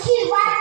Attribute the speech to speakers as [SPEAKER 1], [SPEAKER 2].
[SPEAKER 1] she went